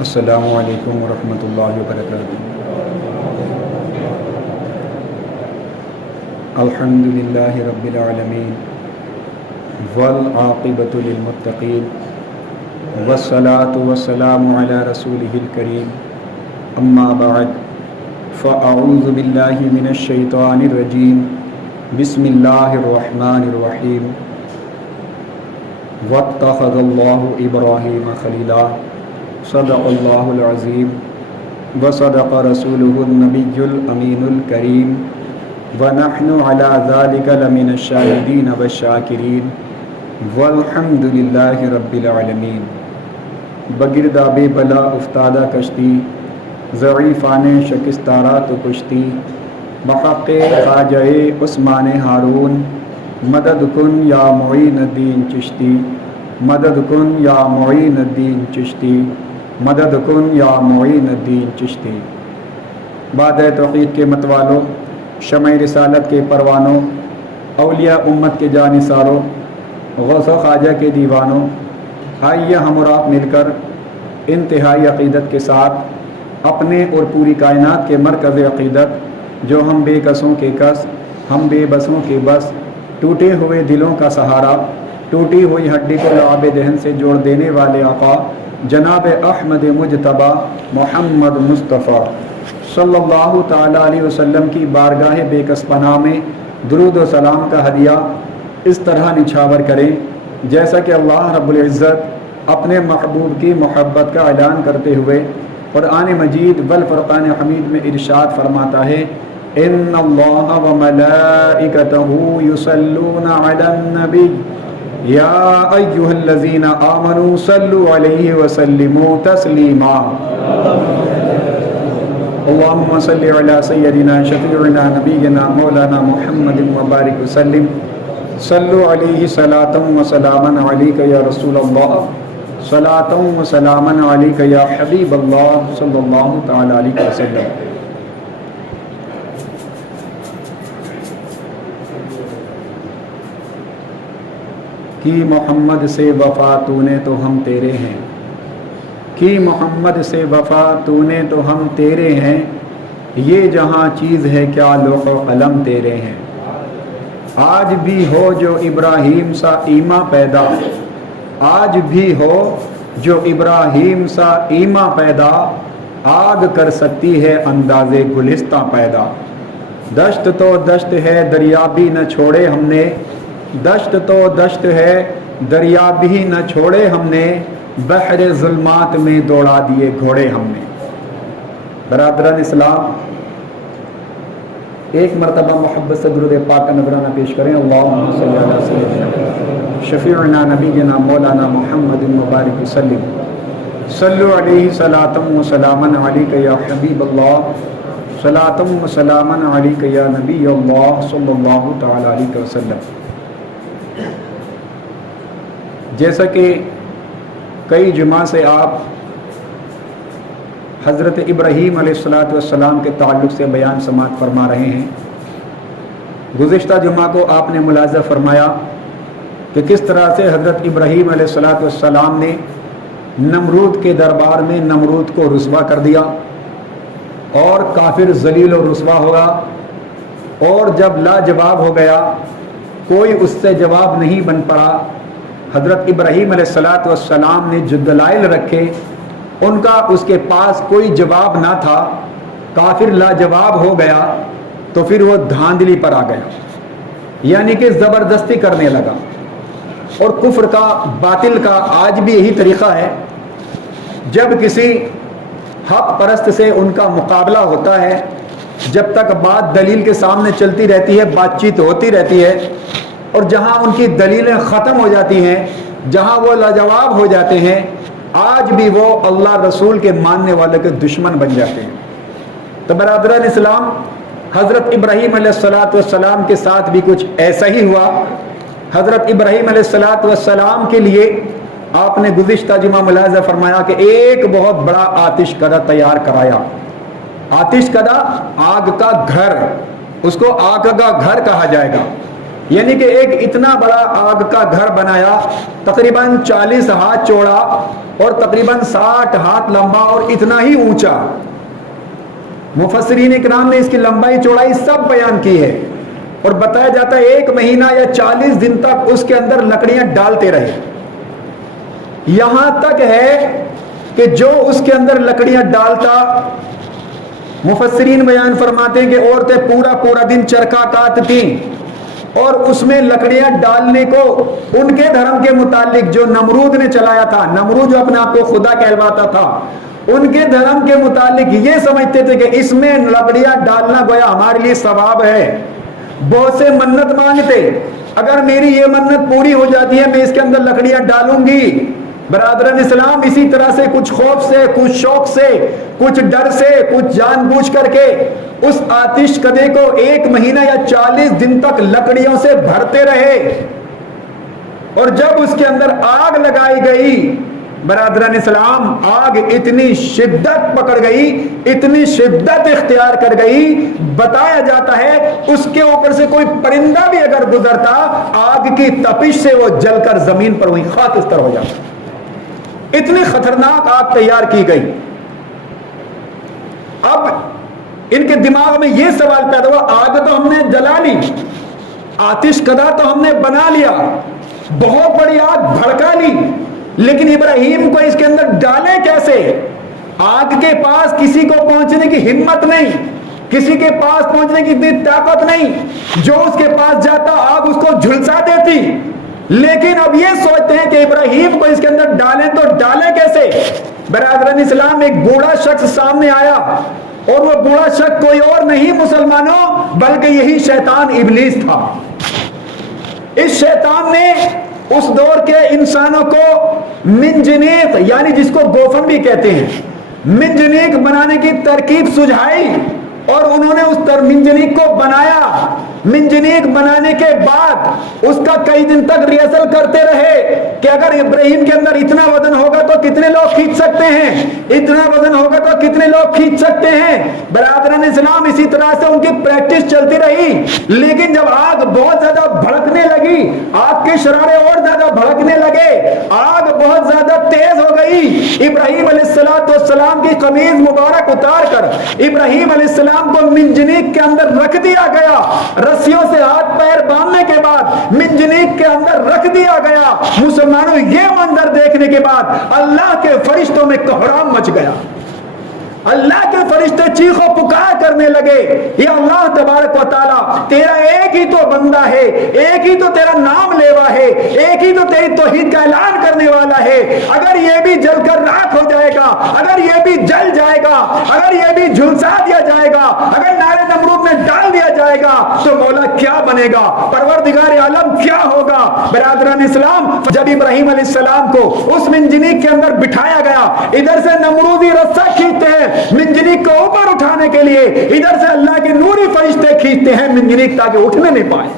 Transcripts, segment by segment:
السلام علیکم ورحمۃ اللہ وبرکاتہ۔ الحمد للہ رب العالمین والعاقبۃ للمتقین والصلاة والسلام علی رسولہ الکریم، اما بعد فاعوذ باللہ من الشیطان الرجیم، بسم اللہ الرحمن الرحیم۔ واتخذ اللہ ابراہیم خلیلا، صدق اللہ العظیم وصدق رسولہ النبی الامین الکریم، ونحن علی ذلک لمن الشاہدین والشاکرین، والحمد للہ رب العالمین۔ بگرداب بلا افتادہ کشتی، ضعیفان شکستارہ تو کشتی، بحق خواجہ عثمان ہارون، مدد کن یا معین الدین چشتی، مدد کن یا معین الدین چشتی، مدد کن یا معین الدین چشتی۔ بعد توحید کے متوالوں، شمع رسالت کے پروانوں، اولیاء امت کے جانثاروں، غوث و خواجہ کے دیوانوں، آئیے ہم اور آپ مل کر انتہائی عقیدت کے ساتھ اپنے اور پوری کائنات کے مرکز عقیدت، جو ہم بے کسوں کے کس، ہم بے بسوں کے بس، ٹوٹے ہوئے دلوں کا سہارا، ٹوٹی ہوئی ہڈی کو لعاب دہن سے جوڑ دینے والے آقا جناب احمد مجتبیٰ محمد مصطفیٰ صلی اللہ تعالیٰ علیہ وسلم کی بارگاہ بے کس پناہ میں درود و سلام کا ہدیہ اس طرح نچھاور کریں جیسا کہ اللہ رب العزت اپنے محبوب کی محبت کا اعلان کرتے ہوئے قرآن مجید والفرقان حمید میں ارشاد فرماتا ہے، ان اللہ و ملائکتہ یصلون علی النبی یا ایھا الذین آمنوا صلوا علیہ وسلموا تسلیما۔ اللہم صل علی سیدنا شفیعنا نبینا مولانا محمد وبارک وسلم، صلوا علیہ صلاۃ و سلاما علیک یا رسول اللہ، صلاۃ و سلاما علیک یا حبیب اللہ صلی اللہ تعالی علیہ وسلم۔ کی محمد سے وفا تو نے تو ہم تیرے ہیں، کی محمد سے وفا تو نے تو ہم تیرے ہیں، یہ جہاں چیز ہے کیا لوح و قلم تیرے ہیں۔ آج بھی ہو جو ابراہیم سا ایماں پیدا، آج بھی ہو جو ابراہیم سا ایماں پیدا، آگ کر سکتی ہے انداز گلستہ پیدا۔ دشت تو دشت ہے دریا بھی نہ چھوڑے ہم نے، دشت تو دشت ہے دریا بھی نہ چھوڑے ہم نے، بحر ظلمات میں دوڑا دیے گھوڑے ہم نے۔ برادران اسلام، ایک مرتبہ محبت سے درود پاک کا نذرانہ پیش کریں۔ اللہم صلی علی سیدنا شفیعنا نبینا مولانا محمد مبارک وسلم، صلو علیہ صلاۃ و سلاما علیک یا حبیب اللہ، صلاۃ و سلاما علیک یا نبی اللہ صلی اللہ تعالی علیہ وسلم۔ جیسا کہ کئی جمعہ سے آپ حضرت ابراہیم علیہ السلام کے تعلق سے بیان سماعت فرما رہے ہیں، گزشتہ جمعہ کو آپ نے ملاحظہ فرمایا کہ کس طرح سے حضرت ابراہیم علیہ السلام نے نمرود کے دربار میں نمرود کو رسوا کر دیا اور کافر ذلیل و رسوا ہوگا، اور جب لاجواب ہو گیا، کوئی اس سے جواب نہیں بن پڑا، حضرت ابراہیم علیہ السلام نے جو دلائل رکھے ان کا اس کے پاس کوئی جواب نہ تھا، کافر لاجواب ہو گیا، تو پھر وہ دھاندلی پر آ گیا، یعنی کہ زبردستی کرنے لگا۔ اور کفر کا، باطل کا آج بھی یہی طریقہ ہے، جب کسی حق پرست سے ان کا مقابلہ ہوتا ہے، جب تک بات دلیل کے سامنے چلتی رہتی ہے، بات چیت ہوتی رہتی ہے، اور جہاں ان کی دلیلیں ختم ہو جاتی ہیں، جہاں وہ لاجواب ہو جاتے ہیں، آج بھی وہ اللہ رسول کے ماننے والے کے دشمن بن جاتے ہیں۔ تو برادران اسلام، حضرت ابراہیم علیہ السلام کے ساتھ بھی کچھ ایسا ہی ہوا۔ حضرت ابراہیم علیہ السلام کے لیے آپ نے گزشتہ جمعہ ملاحظہ فرمایا کہ ایک بہت بڑا آتش کدہ تیار کرایا۔ آتش کدہ، آگ کا گھر، اس کو آگ کا گھر کہا جائے گا۔ یعنی کہ ایک اتنا بڑا آگ کا گھر بنایا، تقریباً 40 ہاتھ چوڑا اور تقریباً 60 ہاتھ لمبا اور اتنا ہی اونچا۔ مفسرین اکرام نے اس کی لمبائی چوڑائی سب بیان کی ہے، اور بتایا جاتا ہے 1 مہینہ یا 40 دن تک اس کے اندر لکڑیاں ڈالتے رہے۔ یہاں تک ہے کہ جو اس کے اندر لکڑیاں ڈالتا، مفسرین بیان فرماتے ہیں کہ عورتیں پورا دن چرخہ کاٹتی اور اس میں لکڑیاں ڈالنے کو ان کے دھرم کے متعلق جو نمرود نے چلایا تھا، نمرود جو اپنے آپ کو خدا کہلواتا تھا، ان کے دھرم کے متعلق یہ سمجھتے تھے کہ اس میں لکڑیاں ڈالنا گویا ہمارے لیے ثواب ہے۔ بہت سے منت مانگتے، اگر میری یہ منت پوری ہو جاتی ہے میں اس کے اندر لکڑیاں ڈالوں گی۔ برادران اسلام، اسی طرح سے کچھ خوف سے، کچھ شوق سے، کچھ ڈر سے، کچھ جان بوجھ کر کے اس آتش کدے کو 1 مہینہ یا 40 دن تک لکڑیوں سے بھرتے رہے، اور جب اس کے اندر آگ لگائی گئی، برادران اسلام، آگ اتنی شدت پکڑ گئی، اتنی شدت اختیار کر گئی، بتایا جاتا ہے اس کے اوپر سے کوئی پرندہ بھی اگر گزرتا، آگ کی تپش سے وہ جل کر زمین پر وہیں خاکستر ہو جاتا۔ اتنی خطرناک آگ تیار کی گئی۔ اب ان کے دماغ میں یہ سوال پیدا ہوا، آگ تو ہم نے جلا لی، آتش کدا تو ہم نے بنا لیا، بہت بڑی آگ بھڑکا لی، لیکن ابراہیم کو اس کے اندر ڈالے کیسے؟ آگ کے پاس کسی کو پہنچنے کی ہمت نہیں، کسی کے پاس پہنچنے کی اتنی طاقت نہیں، جو اس کے پاس جاتا آگ اس کو جھلسا دیتی۔ لیکن اب یہ سوچتے ہیں کہ ابراہیم کو اس کے اندر ڈالیں تو ڈالیں کیسے؟ برادران اسلام، ایک بوڑھا شخص سامنے آیا، اور وہ بوڑھا شخص کوئی اور نہیں مسلمانوں بلکہ یہی شیطان ابلیس تھا۔ اس شیطان نے اس دور کے انسانوں کو منجنیق، یعنی جس کو گوفن بھی کہتے ہیں، منجنیق بنانے کی ترکیب سجھائی، اور انہوں نے اس منجنیق کو بنایا۔ منجنیق بنانے کے بعد اس کا کئی دن تک ریہرسل کرتے رہے کہ اگر ابراہیم کے اندر اتنا وزن ہوگا تو کتنے لوگ کھینچ سکتے ہیں، اتنا وزن ہوگا تو کتنے لوگ کھینچ سکتے ہیں۔ برادران اسلام، اسی طرح سے ان کی پریکٹس چلتی رہی، لیکن جب آگ بہت زیادہ بھڑکنے لگی، آگ کے شرارے اور زیادہ بھڑکنے لگے، آگ بہت زیادہ تیز ہو گئی، ابراہیم علیہ السلام کی قمیض مبارک اتار کر ابراہیم علیہ السلام کو منجنیق کے اندر رکھ دیا گیا۔ رسیوں سے ہاتھ پیر باندھنے کے بعد منجنیق کے اندر رکھ دیا گیا۔ مسلمانوں، یہ منظر دیکھنے کے بعد اللہ کے فرشتوں میں کوہرام مچ گیا۔ اللہ کے فرشتے چیخ و پکار کرنے لگے، یا اللہ تبارک و تعالی، تیرا ایک ہی تو بندہ ہے، ایک ہی تو تیرا نام لیوا ہے، ایک ہی تو تیری توحید کا اعلان کرنے والا ہے، اگر یہ بھی جل کر راکھ ہو جائے گا، اگر یہ بھی جل جائے گا، اگر یہ بھی جھلسا دیا جائے گا، اگر نارے نمرود میں ڈال دیا جائے گا تو مولا کیا بنے گا، پروردگار عالم کیا ہوگا۔ برادران اسلام، جب ابراہیم علیہ السلام کو اس منجنیق کے اندر بٹھایا گیا، ادھر سے نمرودی رسہ کھینچتے ہیں منجنیق کو اوپر اٹھانے کے لیے، ادھر سے اللہ کے نوری فرشتے کھینچتے ہیں منجنیق تاکہ اٹھنے نہیں پائے۔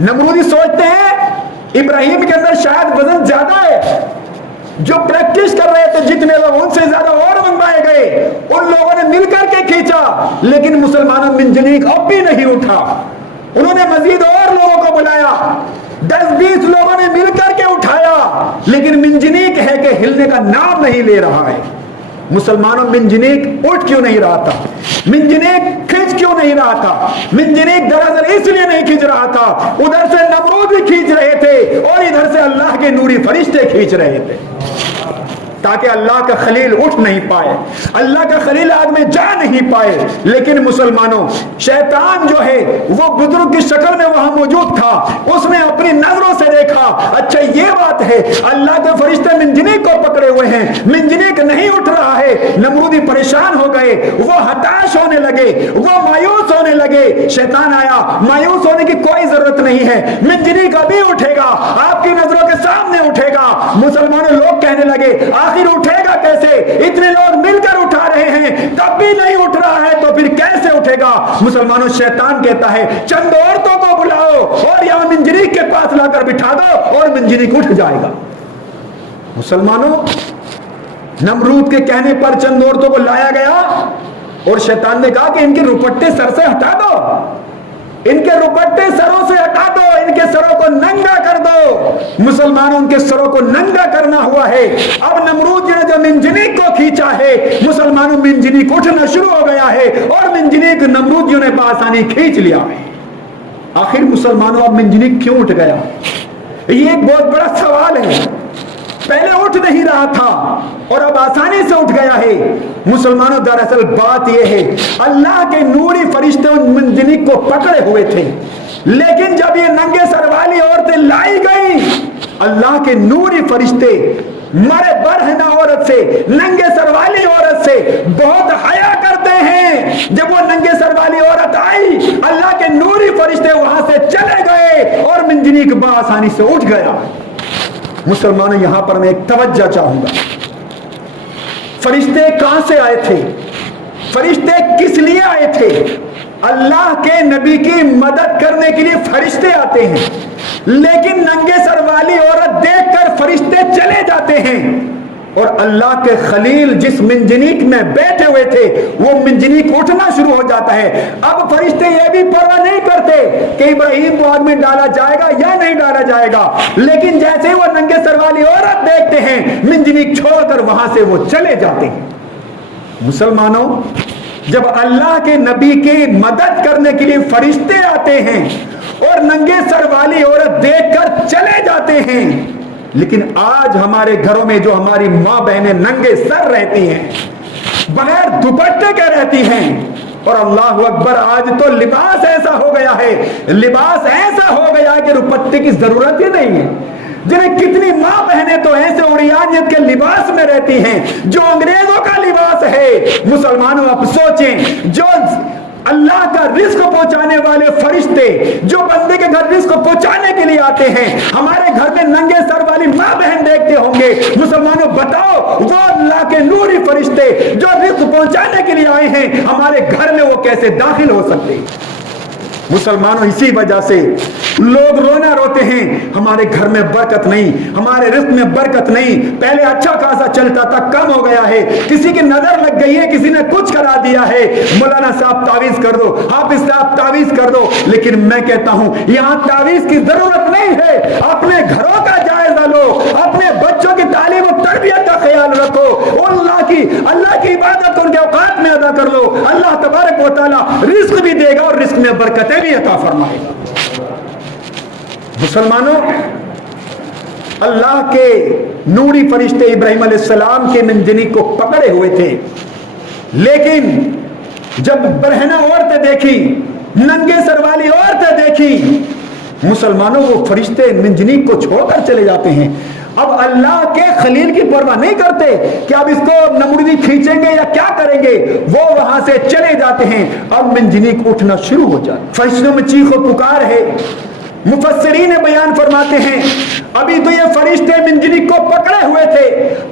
نمرودی سوچتے ہیں ابراہیم کے اندر شاید وزن زیادہ ہے، جو پریکٹس کر رہے تھے جتنے لوگ ان سے زیادہ اور منوائے گئے، ان لوگوں نے مل کر کے کھینچا، لیکن مسلمانوں منجنیق اب بھی نہیں اٹھا۔ انہوں نے مزید اور لوگوں کو بلایا، 10-20 لوگوں نے مل کر کے اٹھایا، لیکن منجنیق ہے کہ ہلنے کا نام نہیں لے رہا ہے۔ مسلمانوں، منجنیق اٹھ کیوں نہیں رہا تھا؟ منجنیق کھینچ کیوں نہیں رہا تھا؟ منجنیق دراصل اس لیے نہیں کھینچ رہا تھا، ادھر سے نمرود بھی کھینچ رہے تھے اور ادھر سے اللہ کے نوری فرشتے کھینچ رہے تھے، تاکہ اللہ کا خلیل اٹھ نہیں پائے، اللہ کا خلیل آگ میں جا نہیں پائے۔ لیکن مسلمانوں، شیطان جو ہے وہ بزرگ کی شکل میں وہاں موجود تھا، اس نے اپنی نظروں سے دیکھا، اچھا یہ بات ہے، اللہ کے فرشتے منجنیق کو پکڑے ہوئے ہیں، منجنیق نہیں اٹھ رہا ہے۔ نمرودی پریشان ہو گئے، وہ ہتاش ہونے لگے، وہ مایوس ہونے لگے۔ شیطان آیا، مایوس ہونے کی کوئی ضرورت نہیں ہے، منجنیق ابھی اٹھے گا، آپ کی نظروں کے سامنے اٹھے گا۔ مسلمانوں، لوگ کہنے لگے آخر اٹھے گا کیسے؟ اتنے لوگ مل کر اٹھا رہے ہیں، تب بھی نہیں اٹھ رہا ہے تو پھر کیسے اٹھے گا؟ مسلمانوں، شیطان کہتا ہے چند عورتوں کو بلاؤ اور یہاں منجنیق کے پاس لا کر بٹھا دو اور منجنیق اٹھ جائے گا۔ مسلمانوں، نمرود کے کہنے پر چند عورتوں کو لایا گیا اور شیطان نے کہا کہ ان کے روپٹے سر سے ہٹا دو۔ ان کے روپٹے سروں سے ہٹا دو، ان کے سروں کو ننگا کر دو۔ مسلمانوں ان کے سروں کو ننگا کرنا ہوا ہے۔ اب نمرود نے جو منجنیق کو کھینچا ہے، مسلمانوں منجنیق اٹھنا شروع ہو گیا ہے اور منجنیق نمرودیوں نے بآسانی کھینچ لیا ہے۔ آخر مسلمانوں اب منجنیق کیوں اٹھ گیا؟ یہ ایک بہت بڑا سوال ہے۔ پہلے اٹھ نہیں رہا تھا اور اب آسانی سے اٹھ گیا ہے۔ مسلمانوں دراصل بات یہ ہے، اللہ کے نوری فرشتے ان منجنیق کو پکڑے ہوئے تھے، لیکن جب یہ ننگے سر والی عورتیں لائی گئیں، اللہ کے نوری فرشتے مرے برہنہ عورت سے، ننگے سر والی عورت سے بہت حیا کرتے ہیں۔ جب وہ ننگے سر والی عورت آئی، اللہ کے نوری فرشتے وہاں سے چلے گئے اور منجنیق بآسانی سے اٹھ گیا۔ مسلمانوں یہاں پر میں ایک توجہ چاہوں گا، فرشتے کہاں سے آئے تھے؟ فرشتے کس لیے آئے تھے؟ اللہ کے نبی کی مدد کرنے کے لیے فرشتے آتے ہیں، لیکن ننگے سر والی عورت دیکھ کر فرشتے چلے جاتے ہیں، اور اللہ کے خلیل جس منجنیق میں بیٹھے ہوئے تھے وہ منجنیق اٹھنا شروع ہو جاتا ہے۔ اب فرشتے یہ بھی پرواہ نہیں کرتے کہ ابراہیم کو آگ میں ڈالا جائے گا یا نہیں ڈالا جائے گا، لیکن جیسے وہ ننگے سر والی عورت دیکھتے ہیں، منجنیق چھوڑ کر وہاں سے وہ چلے جاتے ہیں۔ مسلمانوں، جب اللہ کے نبی کی مدد کرنے کے لیے فرشتے آتے ہیں اور ننگے سر والی عورت دیکھ کر چلے جاتے ہیں، لیکن آج ہمارے گھروں میں جو ہماری ماں بہنیں ننگے سر رہتی ہیں، بغیر دوپٹے کے رہتی ہیں، اور اللہ اکبر آج تو لباس ایسا ہو گیا ہے، لباس ایسا ہو گیا ہے کہ دوپٹے کی ضرورت ہی نہیں ہے۔ جنہیں کتنی ماں بہنیں تو ایسے عریانیت کے لباس میں رہتی ہیں جو انگریزوں کا لباس ہے۔ مسلمانوں اب سوچیں، جو اللہ کا رزق پہنچانے والے فرشتے جو بندے کے گھر رزق پہنچانے کے لیے آتے ہیں، ہمارے گھر میں ننگے سر والی ماں بہن دیکھتے ہوں گے۔ مسلمانوں بتاؤ، وہ اللہ کے نوری فرشتے جو رزق پہنچانے کے لیے آئے ہیں، ہمارے گھر میں وہ کیسے داخل ہو سکتے ہیں؟ مسلمانوں اسی وجہ سے لوگ رونا روتے ہیں، ہمارے گھر میں برکت نہیں، ہمارے رزق میں برکت نہیں، پہلے اچھا خاصا چلتا تھا، کم ہو گیا ہے، کسی کی نظر لگ گئی ہے، کسی نے کچھ کرا دیا ہے، مولانا صاحب تعویذ کر دو، حافظ صاحب تعویذ کر دو۔ لیکن میں کہتا ہوں یہاں تعویذ کی ضرورت نہیں ہے، اپنے گھروں کا جائزہ لو، اپنے بچوں کی تعلیم و تربیت کا خیال رکھو، اللہ کی عبادت کو ان کے اوقات میں ادا کر لو، اللہ تبارک و تعالیٰ رزق بھی دے گا اور رزق میں برکتیں بھی عطا فرمائے گا۔ مسلمانوں، اللہ کے نوری فرشتے ابراہیم علیہ السلام کے منجنیق کو پکڑے ہوئے تھے، لیکن جب برہنہ عورتیں دیکھی، ننگے سر والی عورتیں دیکھی، مسلمانوں وہ فرشتے منجنیق کو چھوڑ کر چلے جاتے ہیں۔ اب اللہ کے خلیل کی پرواہ نہیں کرتے کہ اب اس کو نمرودی کھینچیں گے یا کیا کریں گے، وہ وہاں سے چلے جاتے ہیں۔ اب منجنیق اٹھنا شروع ہو جاتا، فرشتوں میں چیخ و پکار ہے۔ مفسرین بیان فرماتے ہیں ابھی تو یہ فرشتے منجنیق کو پکڑے ہوئے تھے،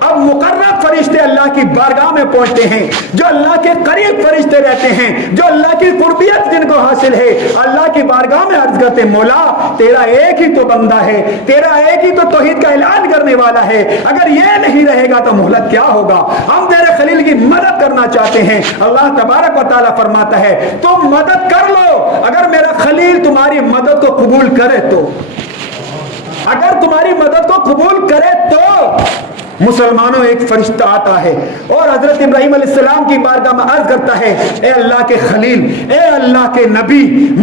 اب مقرب فرشتے اللہ کی بارگاہ میں پہنچتے ہیں، جو اللہ کے قریب فرشتے رہتے ہیں، جو اللہ کی قربیت جن کو حاصل ہے، اللہ کی بارگاہ میں عرض کرتے ہیں، مولا تیرا ایک ہی تو بندہ ہے، تیرا ایک ہی تو توحید کا اعلان کرنے والا ہے، اگر یہ نہیں رہے گا تو مہلت کیا ہوگا، ہم تیرے خلیل کی مدد کرنا چاہتے ہیں۔ اللہ تبارک و تعالیٰ فرماتا ہے تم مدد کر لو، اگر میرا خلیل تمہاری مدد کو قبول کرے تو، اگر تمہاری مدد کو قبول کرے تو۔ مسلمانوں ایک فرشتہ آتا ہے اور حضرت ابراہیم علیہ السلام کی بارگاہ میں عرض کرتا ہے، اے اللہ کے خلیل، اے اللہ کے نبی،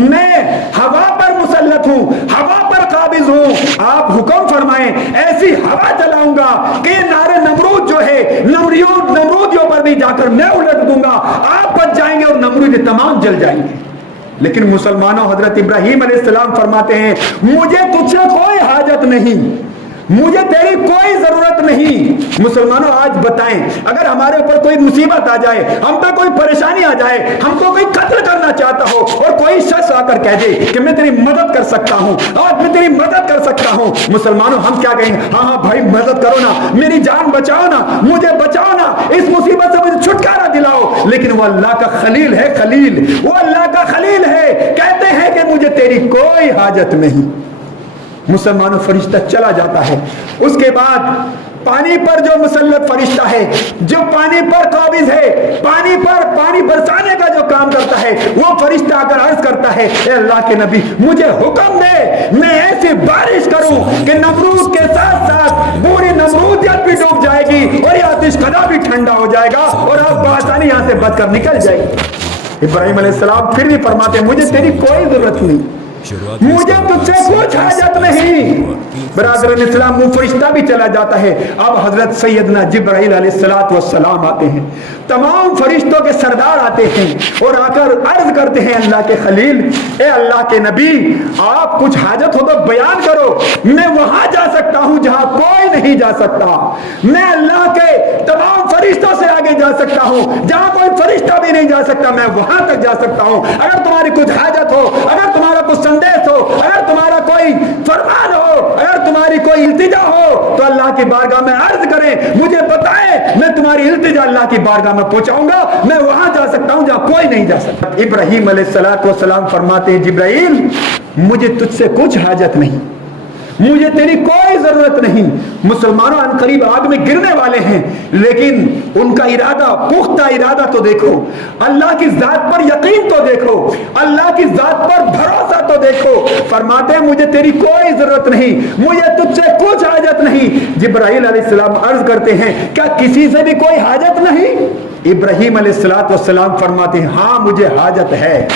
میں ہوا پر مسلط ہوں، ہوا پر قابض ہوں، آپ حکم فرمائیں، ایسی ہوا چلاؤں گا کہ نارے نمرود جو ہے نمرودیوں پر بھی جا کر میں الٹ دوں گا، آپ بچ جائیں گے اور نمرود تمام جل جائیں گے۔ لیکن مسلمانوں حضرت ابراہیم علیہ السلام فرماتے ہیں مجھے تجھ سے کوئی حاجت نہیں، مجھے تیری کوئی ضرورت نہیں۔ مسلمانوں آج بتائیں، اگر ہمارے اوپر کوئی مصیبت آ جائے، ہم پہ کوئی پریشانی آ جائے، ہم کو کوئی قتل کرنا چاہتا ہو اور کوئی شخص آ کر کہہ دے کہ میں تیری مدد کر سکتا ہوں، آج میں تیری مدد کر سکتا ہوں، مسلمانوں ہم کیا کہیں گے؟ ہاں ہاں بھائی مدد کرو نا، میری جان بچاؤ نا، مجھے بچاؤ نا، اس مصیبت سے مجھے چھٹکارا دلاؤ۔ لیکن وہ اللہ کا خلیل ہے، خلیل، وہ اللہ کا خلیل ہے، کہتے ہیں کہ مجھے تیری کوئی حاجت نہیں۔ مسلمانوں فرشتہ چلا جاتا ہے، اس کے بعد پانی پر جو مسلط فرشتہ ہے، جو پانی پر قابض ہے، پانی پر پانی برسانے کا جو کام کرتا ہے, وہ فرشتہ اگر عرض کرتا ہے اے اللہ کے نبی مجھے حکم دے میں ایسی بارش کروں کہ نمرود کے ساتھ ساتھ پوری نمرودیت بھی ڈوب جائے گی اور یہ آتش کدا بھی ٹھنڈا ہو جائے گا اور آپ بآسانی یہاں سے بچ کر نکل جائے گی. ابراہیم علیہ السلام پھر بھی فرماتے ہیں مجھے تیری کوئی ضرورت نہیں, مجھے تجھ سے کچھ حاجت نہیں. برادران اسلام وہ فرشتہ بھی چلا جاتا ہے. اب حضرت سیدنا جبرائیل علیہ السلام آتے ہیں, تمام فرشتوں کے سردار آتے ہیں اور آ کر عرض کرتے ہیں اللہ کے خلیل اے اللہ کے نبی آپ کچھ حاجت ہو تو بیان کرو, میں وہاں جا سکتا ہوں جہاں کوئی نہیں جا سکتا, میں اللہ کے تمام فرشتوں سے آگے جا سکتا ہوں جہاں کوئی فرشتہ بھی نہیں جا سکتا, میں وہاں تک جا سکتا ہوں. اگر تمہاری کچھ حاجت ہو, اگر تمہارا کچھ سندیش ہو, اگر تمہارا کوئی فرمان ہو, اگر تمہاری کوئی التجا ہو تو اللہ کی بارگاہ میں عرض کریں, مجھے بتائیں, میں تمہاری التجا اللہ کی بارگاہ میں پہنچاؤں گا, میں وہاں جا سکتا ہوں جہاں کوئی نہیں جا سکتا. ابراہیم علیہ السلام فرماتے ہیں جبرائیل مجھے تجھ سے کچھ حاجت نہیں, مجھے تیری کوئی ضرورت نہیں. مسلمانوں ان قریب آگ میں گرنے والے ہیں لیکن ان کا ارادہ, پختہ ارادہ تو دیکھو, اللہ کی ذات پر یقین تو دیکھو, اللہ کی ذات پر بھروسہ تو دیکھو. فرماتے ہیں مجھے تیری کوئی ضرورت نہیں, مجھے تجھ سے کچھ حاجت نہیں. جبرائیل علیہ السلام عرض کرتے ہیں کیا کسی سے بھی کوئی حاجت نہیں؟ ابراہیم علیہ السلام فرماتے ہیں ہاں مجھے حاجت ہے.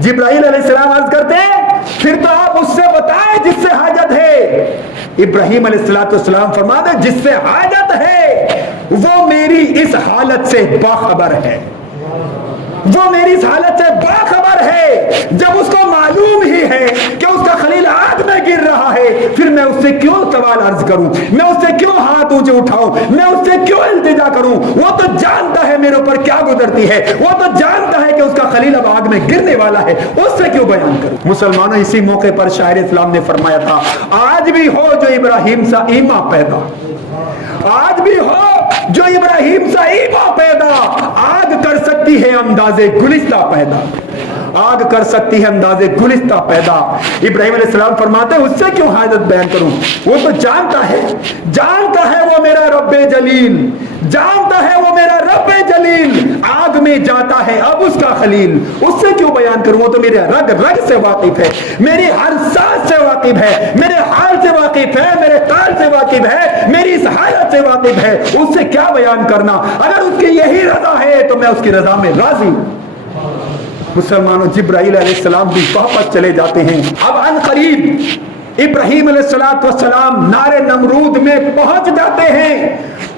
جبرائیل علیہ السلام عرض کرتے ہیں پھر تو آپ اس سے بتائیں جس سے حاجت ہے. ابراہیم علیہ السلام فرماتے ہیں جس سے حاجت ہے وہ میری اس حالت سے باخبر ہے, وہ میری اس حالت سے باخبر ہے. جب اس کو معلوم ہی ہے کہ اس کا خلیل آگ میں گر رہا ہے پھر میں اس سے کیوں سوال عرض کروں, میں اس سے کیوں ہاتھ اونچے اٹھاؤں, میں اس سے کیوں التجا کروں. وہ تو جانتا ہے میرے اوپر کیا گزرتی ہے, وہ تو جانتا ہے کہ اس کا خلیل اب آگ میں گرنے والا ہے, اس سے کیوں بیان کروں. مسلمانوں اسی موقع پر شاعر اسلام نے فرمایا تھا آج بھی ہو جو ابراہیم سا ایمان پیدا, آج بھی ہو جو ابراہیم سا ایمان پیدا, آگ کر سکتی ہے انداز گلستہ پیدا, آگ کر سکتی ہے انداز گلستہ پیدا. ابراہیم علیہ السلام فرماتے ہیں اس سے کیوں حاجت بیان کروں, وہ تو جانتا ہے وہ میرا رب جلیل, جانتا ہے وہ میرا رب جلیل, آگ میں جاتا ہے اب اس کا خلیل, اس سے کیوں بیان کروں. وہ تو میرے رگ رگ سے واقف ہے, میری ہر سانس سے واقف ہے, میرے حال سے واقف ہے, میرے قال سے واقف ہے, میری اس حالت سے واقف ہے, اس سے کیا بیان کرنا. اگر اس کی یہی رضا ہے تو میں اس کی رضا میں راضی ہوں. مسلمانوں جبرائیل علیہ السلام بھی واپس چلے جاتے ہیں. اب ان قریب ابراہیم علیہ السلام نار نمرود میں پہنچ جاتے ہیں.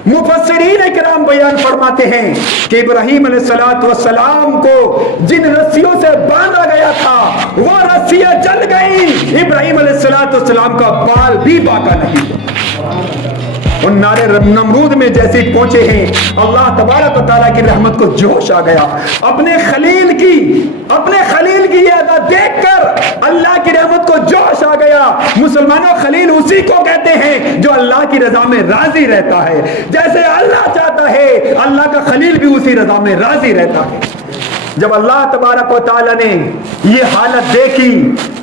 مفسرین کرام بیان فرماتے ہیں کہ ابراہیم علیہ السلام کو جن رسیوں سے باندھا گیا تھا وہ رسیاں جل گئیں, ابراہیم علیہ السلام کا بال بھی باقی نہیں. ان نارے نمرود میں جیسے پہنچے ہیں اللہ تبارک و تعالیٰ کی رحمت کو جوش آ گیا. اپنے خلیل کی یہ ادا دیکھ کر اللہ کی رحمت کو جوش آ گیا. مسلمانوں خلیل اسی کو کہتے ہیں جو اللہ کی رضا میں راضی رہتا ہے. جیسے اللہ چاہتا ہے اللہ کا خلیل بھی اسی رضا میں راضی رہتا ہے. جب اللہ تبارک و تعالیٰ نے یہ حالت دیکھی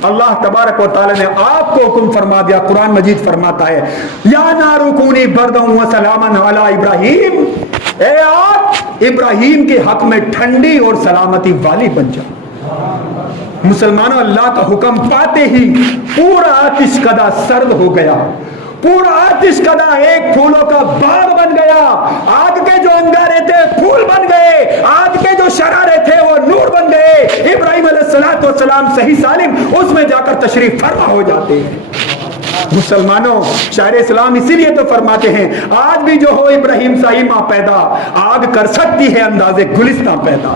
اللہ تبارک و تعالیٰ نے آپ کو حکم فرما دیا. قرآن مجید فرماتا ہے یا نار کونی بردًا وسلاما علی ابراہیم, اے آگ ابراہیم کے حق میں ٹھنڈی اور سلامتی والی بن جا. مسلمانوں اللہ کا حکم پاتے ہی پورا آتش کدہ سرد ہو گیا, پورا آتش کدہ ایک پھولوں کا باغ بن گیا. آگ کے جو انگارے تھے پھول بن گئے, آگ کے جو شرارے تھے وہ نور بن گئے. ابراہیم علیہ السلام صحیح سالم اس میں جا کر تشریف فرما ہو جاتے ہیں. مسلمانوں شاعر اسلام اسی لیے تو فرماتے ہیں آج بھی جو ہو ابراہیم سا ایمان پیدا, آگ کر سکتی ہے انداز گلستہ پیدا.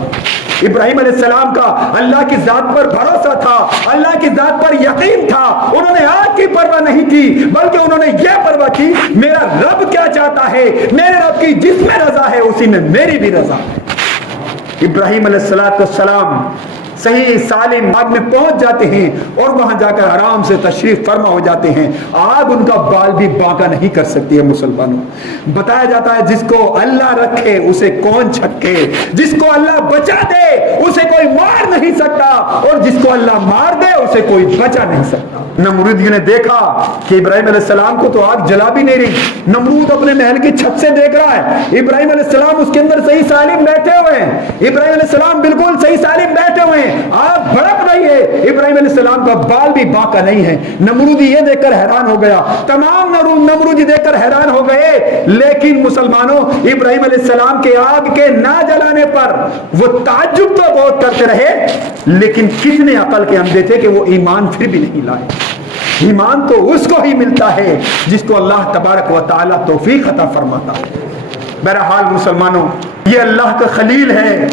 ابراہیم علیہ السلام کا اللہ کی ذات پر بھروسہ تھا, اللہ کی ذات پر یقین تھا. انہوں نے آگ کی پرواہ نہیں کی بلکہ انہوں نے یہ پرواہ کی میرا رب کیا چاہتا ہے, میرے رب کی جس میں رضا ہے اسی میں میری بھی رضا ہے. ابراہیم علیہ السلام صحیح سالم آگ میں پہنچ جاتے ہیں اور وہاں جا کر آرام سے تشریف فرما ہو جاتے ہیں، آگ ان کا بال بھی باقا نہیں کر سکتی ہے۔ مسلمانوں، بتایا جاتا ہے جس کو اللہ رکھے اسے کون چھکے، جس کو اللہ بچا دے اسے کوئی مار نہیں سکتا، اور جس کو اللہ مار دے اسے کوئی بچا نہیں سکتا۔ نمرودیوں نے دیکھا کہ ابراہیم علیہ السلام کو تو آگ جلا بھی نہیں رہی، نمرود اپنے محل کی چھت سے دیکھ رہا ہے ابراہیم علیہ السلام اس کے اندر صحیح سالم بیٹھے ہوئے ہیں، ابراہیم علیہ السلام بالکل صحیح سالم بیٹھے ہوئے ہیں، آگ بھڑک رہی ہے، ابراہیم علیہ السلام کا بال بھی باقا نہیں ہے۔ نمرودی یہ دیکھ کر حیران ہو گیا، تمام نمرودی دیکھ کر حیران ہو گئے، لیکن مسلمانوں ابراہیم علیہ السلام کے آگ کے نہ جلانے پر وہ تعجب تو بہت کرتے رہے، لیکن کتنے عقل کے اندھے تھے کہ وہ ایمان پھر بھی نہیں لائے۔ ایمان تو اس کو ہی ملتا ہے جس کو اللہ تبارک و تعالی توفیق عطا فرماتا ہے۔ بہرحال مسلمانوں، یہ اللہ کا خلیل ہے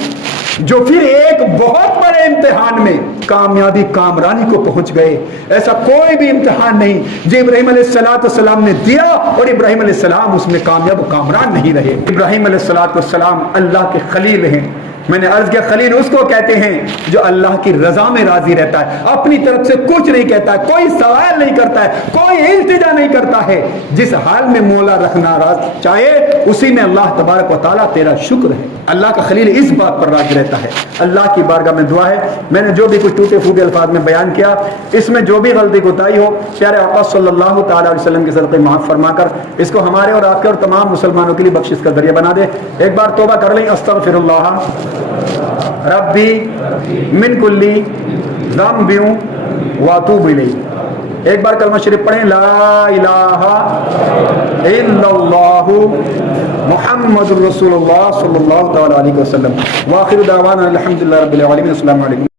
جو پھر ایک بہت بڑے امتحان میں کامیابی کامرانی کو پہنچ گئے۔ ایسا کوئی بھی امتحان نہیں جو ابراہیم علیہ السلام نے دیا اور ابراہیم علیہ السلام اس میں کامیاب و کامران نہیں رہے۔ ابراہیم علیہ السلام اللہ کے خلیل ہیں۔ میں نے عرض کیا خلیل اس کو کہتے ہیں جو اللہ کی رضا میں راضی رہتا ہے، اپنی طرف سے کچھ نہیں کہتا ہے، کوئی سوال نہیں کرتا ہے، کوئی التجا نہیں کرتا ہے، جس حال میں مولا رکھنا چاہے اسی میں اللہ تبارک و تعالیٰ تیرا شکر ہے۔ اللہ کا خلیل اس بات پر راضی رہتا ہے۔ اللہ کی بارگاہ میں دعا ہے، میں نے جو بھی کچھ ٹوٹے پھوٹے الفاظ میں بیان کیا، اس میں جو بھی غلطی کوتاہی ہو پیارے آقا صلی اللہ تعالیٰ علیہ وسلم کے صدقے معاف فرما کر اس کو ہمارے اور آپ کے اور تمام مسلمانوں کے لیے بخشش کا ذریعہ بنا دے۔ ایک بار توبہ کر لیں، استغفر اللہ ربی من کلی ذنب واتوب الیہ۔ ایک بار کلمہ شریف پڑھیں، لا الہ الا اللہ محمد رسول اللہ صلی اللہ تعالی علیہ وسلم۔ وآخر دعوانا الحمدللہ رب العالمین۔ السلام علیکم۔